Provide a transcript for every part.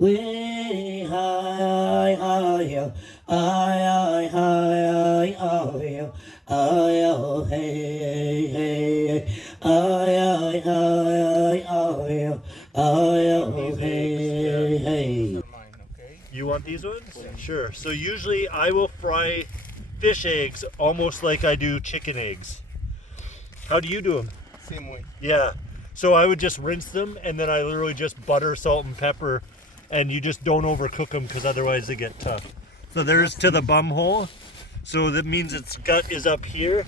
way high, high, high, high, high, high, hey, hey, high, high, high, high, hey, hey. You want these ones? Sure. So usually I will fry fish eggs almost like I do chicken eggs. How do you do them? Same way. Yeah. So I would just rinse them and then I literally just butter, salt, and pepper, and you just don't overcook them because otherwise they get tough. So there's to the bum hole. So that means its gut is up here,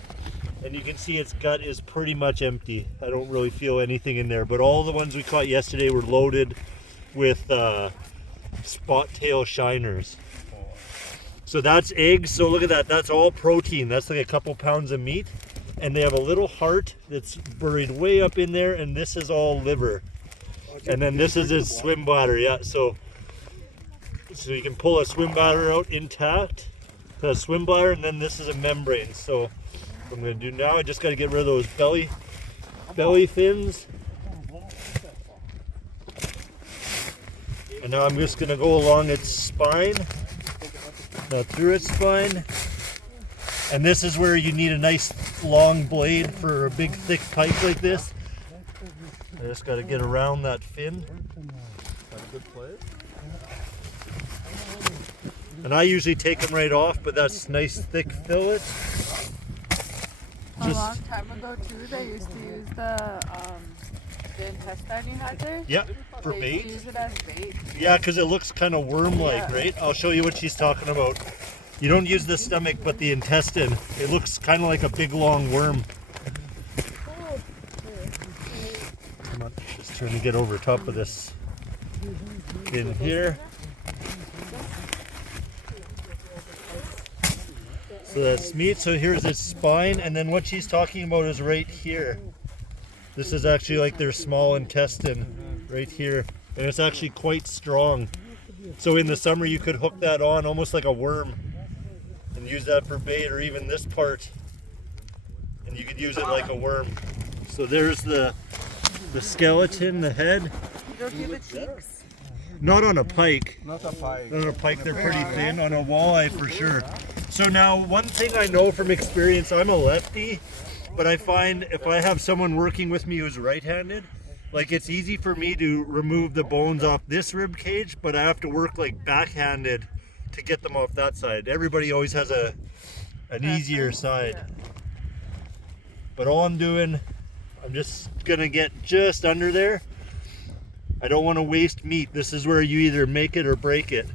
and you can see its gut is pretty much empty. I don't really feel anything in there, but all the ones we caught yesterday were loaded with spot tail shiners. So that's eggs. So look at that. That's all protein. That's like a couple pounds of meat. And they have a little heart that's buried way up in there, and this is all liver. And then this is his swim bladder. Yeah, so you can pull a swim bladder out intact, a swim bladder, and then this is a membrane. So what I'm going to do now, I just got to get rid of those belly fins. And now I'm just going to go along its spine, through its spine. And this is where you need a nice long blade for a big thick pike like this. I just got to get around that fin. That's a good play. And I usually take them right off, but that's nice thick fillet. A long time ago too, they used to use the intestine you had there. Yep, for They bait. use it as bait. Yeah, because it looks kind of worm-like, Yeah. right? I'll show you what she's talking about. You don't use the stomach, but the intestine. It looks kind of like a big long worm. Come on, just trying to get over top of this in here. So that's meat. So here's its spine, and then what she's talking about is right here. This is actually like their small intestine right here, and it's actually quite strong. So in the summer you could hook that on almost like a worm and use that for bait, or even this part, and you could use it like a worm. So there's the skeleton, the head. You don't do the cheeks. Not on a pike. Not a pike. Not on a pike, they're pretty thin. On a walleye for sure. So now one thing I know from experience, I'm a lefty, but I find if I have someone working with me who's right-handed, like it's easy for me to remove the bones off this rib cage, but I have to work like backhanded to get them off that side. Everybody always has an easier side. But all I'm doing, I'm just gonna get just under there. I don't want to waste meat. This is where you either make it or break it.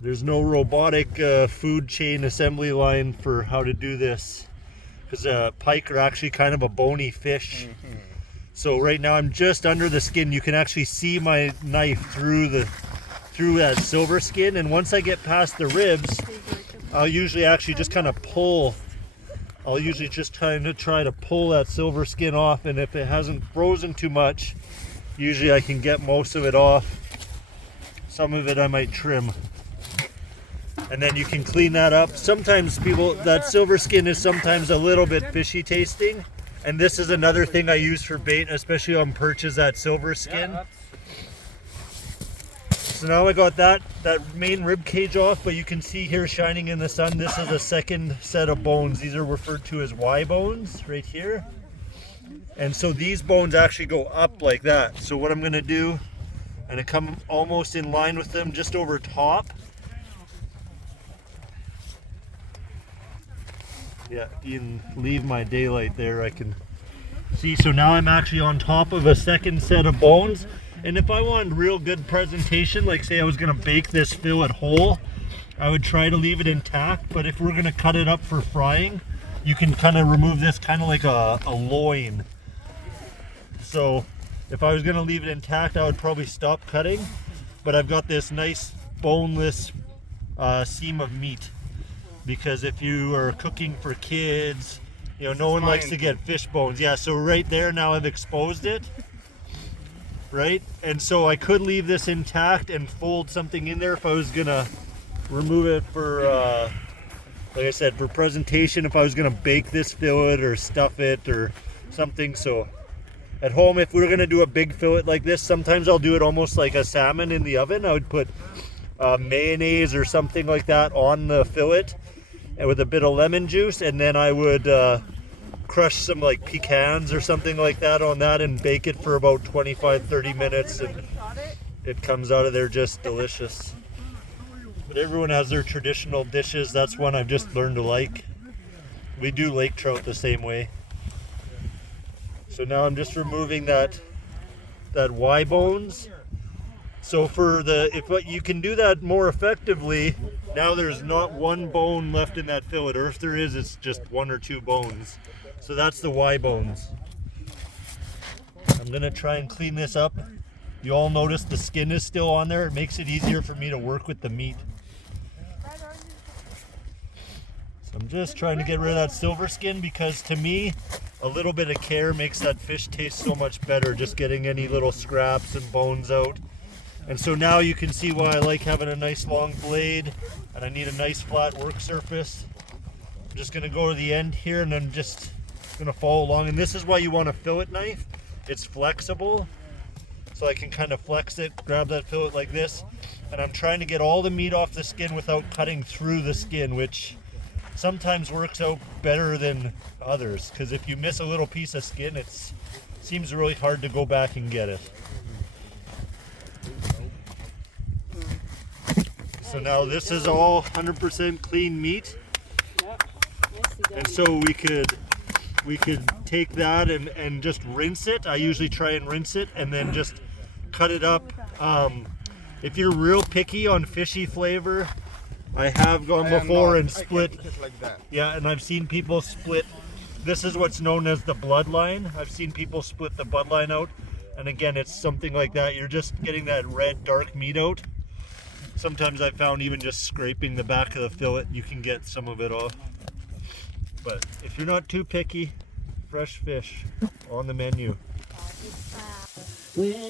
There's no robotic food chain assembly line for how to do this, because pike are actually kind of a bony fish. So right now I'm just under the skin. You can actually see my knife through that silver skin, and once I get past the ribs, I'll usually actually just kind of pull. I'll usually just try to pull that silver skin off, and if it hasn't frozen too much, usually I can get most of it off. Some of it I might trim. And then you can clean that up. Sometimes that silver skin is sometimes a little bit fishy tasting. And this is another thing I use for bait, especially on perches, that silver skin. So now I got that main rib cage off, but you can see here shining in the sun, this is a second set of bones. These are referred to as Y bones right here. And so these bones actually go up like that. So what I'm gonna do, I'm gonna come almost in line with them, just over top. Yeah, you can leave my daylight there, I can see. So now I'm actually on top of a second set of bones. And if I want real good presentation, like say I was gonna bake this fillet whole, I would try to leave it intact. But if we're gonna cut it up for frying, you can kind of remove this kind of like a loin. So if I was gonna leave it intact, I would probably stop cutting. But I've got this nice boneless seam of meat. Because if you are cooking for kids, you know, no one likes to get fish bones. Yeah, so right there now I've exposed it. Right? And so I could leave this intact and fold something in there if I was gonna remove it for, like I said, for presentation, if I was gonna bake this fillet or stuff it or something. So At home, if we were gonna do a big fillet like this, sometimes I'll do it almost like a salmon in the oven. I would put mayonnaise or something like that on the fillet and with a bit of lemon juice, and then I would crush some like pecans or something like that on that and bake it for about 25-30 minutes, and it comes out of there just delicious. But everyone has their traditional dishes. That's one I've just learned to like. We do lake trout the same way. So now I'm just removing that Y bones. So if you can do that more effectively, now there's not one bone left in that fillet, or if there is, it's just 1 or 2 bones. So that's the Y bones. I'm gonna try and clean this up. You all notice the skin is still on there. It makes it easier for me to work with the meat. So I'm just trying to get rid of that silver skin, because to me, a little bit of care makes that fish taste so much better, just getting any little scraps and bones out. And so now you can see why I like having a nice long blade, and I need a nice flat work surface. I'm just gonna go to the end here, and I'm just gonna follow along. And this is why you want a fillet knife. It's flexible, so I can kind of flex it, grab that fillet like this, and I'm trying to get all the meat off the skin without cutting through the skin, which sometimes works out better than others, because if you miss a little piece of skin, it seems really hard to go back and get it. So now this is all 100% clean meat, and so we could take that and just rinse it. I usually try and rinse it and then just cut it up. If you're real picky on fishy flavor, I have gone before and split. Yeah, and I've seen people split. This is what's known as the bloodline. I've seen people split the bloodline out, and again, it's something like that. You're just getting that red dark meat out. Sometimes I found even just scraping the back of the fillet, you can get some of it off. But if you're not too picky, fresh fish on the menu. Yeah.